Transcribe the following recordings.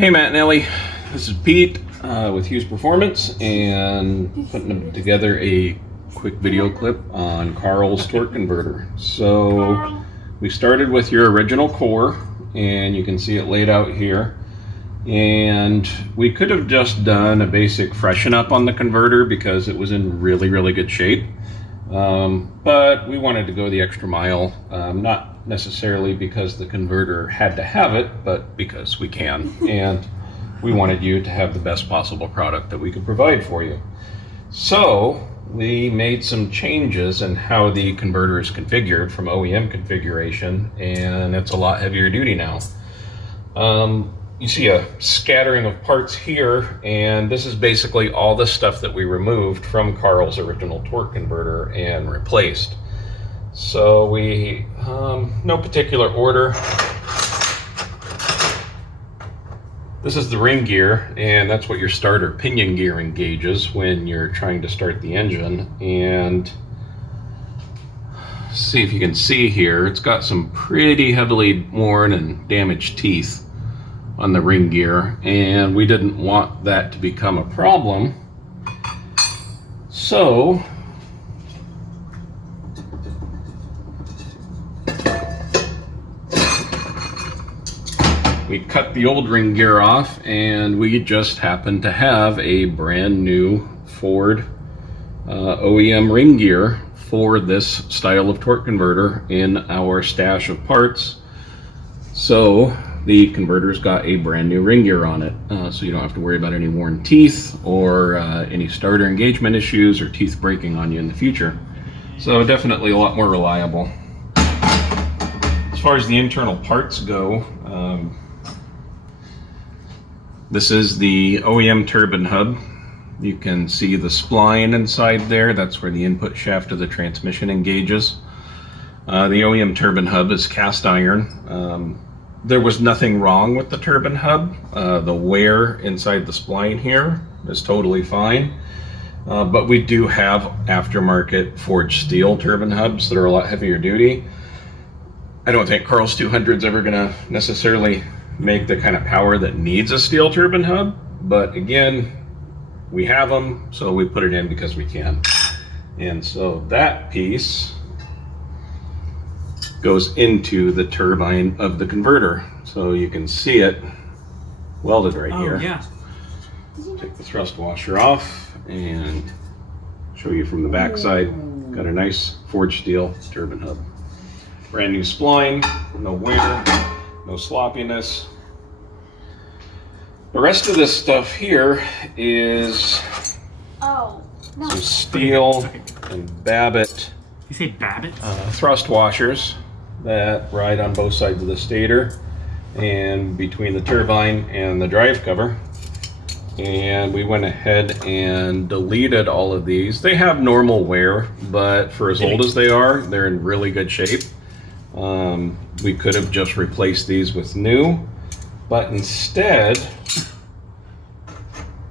Hey Matt and Ellie, this is Pete with Hughes Performance and putting together a quick video clip on Carl's torque converter. So we started with your original core and you can see it laid out here, and we could have just done a basic freshen up on the converter because it was in really good shape, but we wanted to go the extra mile, not necessarily because the converter had to have it, but because we can, and we wanted you to have the best possible product that we could provide for you. So we made some changes in how the converter is configured from OEM configuration, and it's a lot heavier duty now. You see a scattering of parts here, and this is basically all the stuff that we removed from Carl's original torque converter and replaced. So we, no particular order. This is the ring gear, and that's what your starter pinion gear engages when you're trying to start the engine. And see if you can see here, it's got some pretty heavily worn and damaged teeth on the ring gear, and we didn't want that to become a problem. So we cut the old ring gear off, and we just happened to have a brand new Ford OEM ring gear for this style of torque converter in our stash of parts. So the converter's got a brand new ring gear on it, so you don't have to worry about any worn teeth or any starter engagement issues or teeth breaking on you in the future. So definitely a lot more reliable. As far as the internal parts go, this is the OEM turbine hub. You can see the spline inside there. That's where the input shaft of the transmission engages. The OEM turbine hub is cast iron. There was nothing wrong with the turbine hub. The wear inside the spline here is totally fine. But we do have aftermarket forged steel turbine hubs that are a lot heavier duty. I don't think Carl's 200 is ever going to necessarily make the kind of power that needs a steel turbine hub, but again, we have them, so we put it in because we can. And so that piece goes into the turbine of the converter, so you can see it welded right here. Yeah. Take the thrust washer off and show you from the back side. Got a nice forged steel turbine hub. Brand new spline, no wear, no sloppiness. The rest of this stuff here is some steel and Babbitt. You say Babbitt? Thrust washers that ride on both sides of the stator and between the turbine and the drive cover. And we went ahead and deleted all of these. They have normal wear, but for as old as they are, they're in really good shape. We could have just replaced these with new, but instead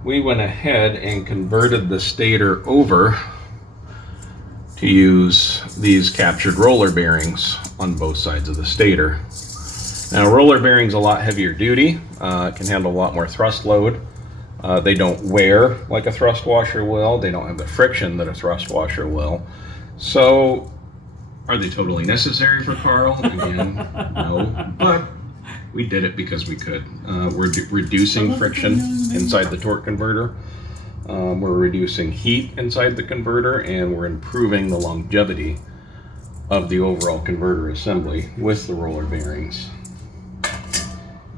we went ahead and converted the stator over to use these captured roller bearings on both sides of the stator. Now, roller bearings a lot heavier duty, can handle a lot more thrust load. They don't wear like a thrust washer will. They don't have the friction that a thrust washer will. So are they totally necessary for Carl? Again, no, but we did it because we could. We're reducing friction inside the torque converter. We're reducing heat inside the converter, and we're improving the longevity of the overall converter assembly with the roller bearings.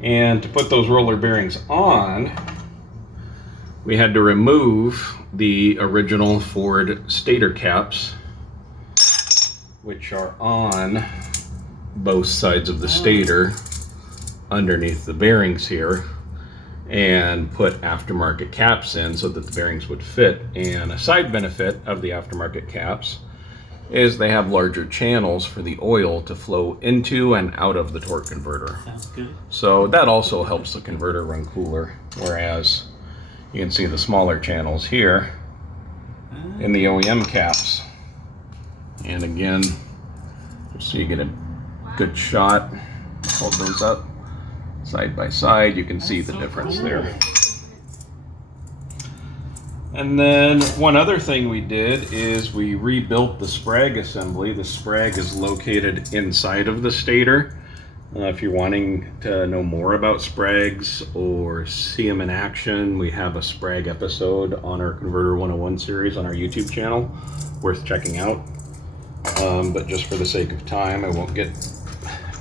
And to put those roller bearings on, we had to remove the original Ford stator caps, which are on both sides of the stator underneath the bearings here, and put aftermarket caps in so that the bearings would fit. And a side benefit of the aftermarket caps is they have larger channels for the oil to flow into and out of the torque converter. Sounds good. So that also helps the converter run cooler, whereas you can see the smaller channels here in the OEM caps. And again, just so you get a good shot, hold those up. side by side. You can see the difference there. And then one other thing we did is we rebuilt the Sprague assembly. The Sprague is located inside of the Stator. If you're wanting to know more about Spragues or see them in action, we have a Sprague episode on our Converter 101 series on our YouTube channel, worth checking out. But just for the sake of time, I won't get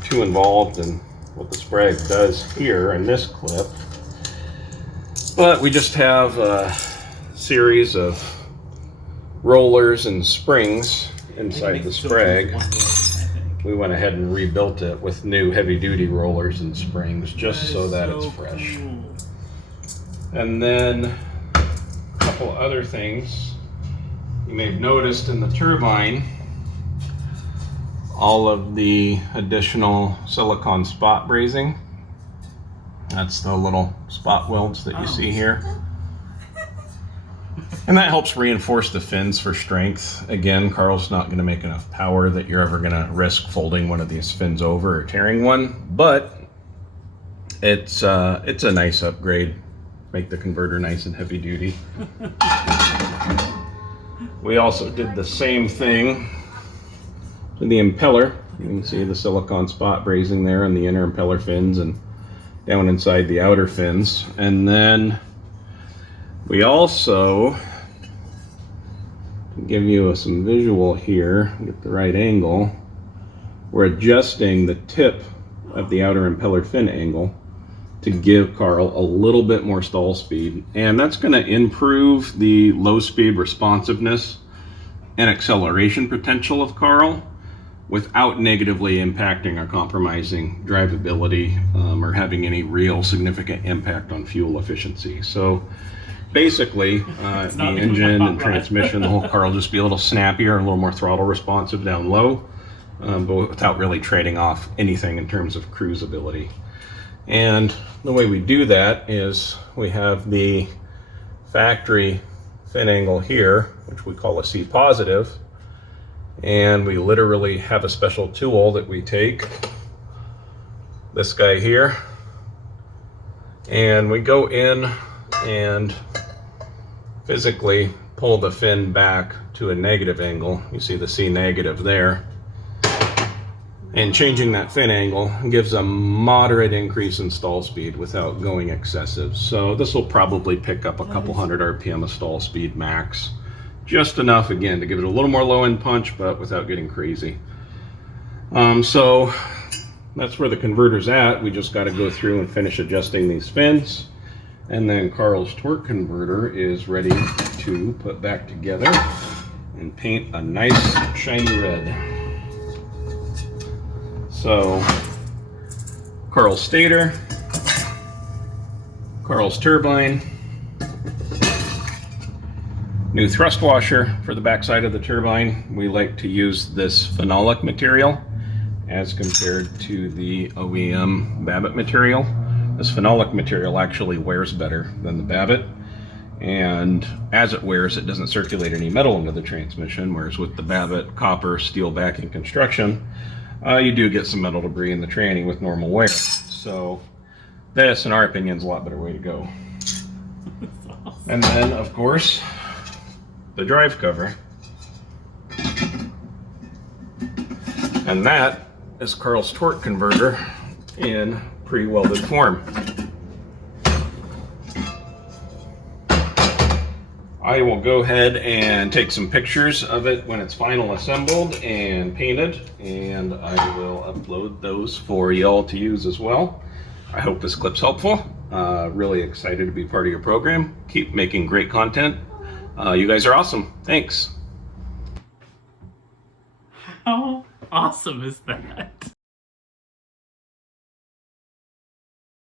too involved in what the Sprague does here in this clip. But we just have a series of rollers and springs inside the Sprague. We went ahead and rebuilt it with new heavy-duty rollers and springs just so that it's fresh. And then a couple other things you may have noticed in the turbine, all of the additional silicone spot brazing. That's the little spot welds that you see here. And that helps reinforce the fins for strength. Again, Carl's not going to make enough power that you're ever going to risk folding one of these fins over or tearing one, but it's a nice upgrade. Make the converter nice and heavy duty. We also did the same thing to the impeller. You can see the silicone spot brazing there on the inner impeller fins and down inside the outer fins. And then we also give you some visual here, get the right angle. We're adjusting the tip of the outer impeller fin angle to give Carl a little bit more stall speed, and that's going to improve the low speed responsiveness and acceleration potential of Carl without negatively impacting or compromising drivability or having any real significant impact on fuel efficiency. So basically, the engine and transmission, the whole car will just be a little snappier and a little more throttle responsive down low, but without really trading off anything in terms of cruise ability. And the way we do that is we have the factory fin angle here, which we call a C positive, and we literally have a special tool that we take, this guy here, and we go in and physically pull the fin back to a negative angle. You see the C negative there. And changing that fin angle gives a moderate increase in stall speed without going excessive. So this will probably pick up a couple hundred RPM of stall speed max. Just enough, again, to give it a little more low end punch, but without getting crazy. So that's where the converter's at. We just got to go through and finish adjusting these fins. And then Carl's torque converter is ready to put back together and paint a nice shiny red. So Carl's stator, Carl's turbine, new thrust washer for the backside of the turbine. We like to use this phenolic material as compared to the OEM Babbitt material. This phenolic material actually wears better than the Babbitt, and as it wears, it doesn't circulate any metal into the transmission, whereas with the Babbitt copper steel backing construction, you do get some metal debris in the tranny with normal wear. So this, in our opinion, is a lot better way to go. And then, of course, the drive cover. And that is Carl's torque converter in pre-welded form. I will go ahead and take some pictures of it when it's final assembled and painted, and I will upload those for y'all to use as well. I hope this clip's helpful. Really excited to be part of your program. Keep making great content. You guys are awesome. Thanks. How awesome is that?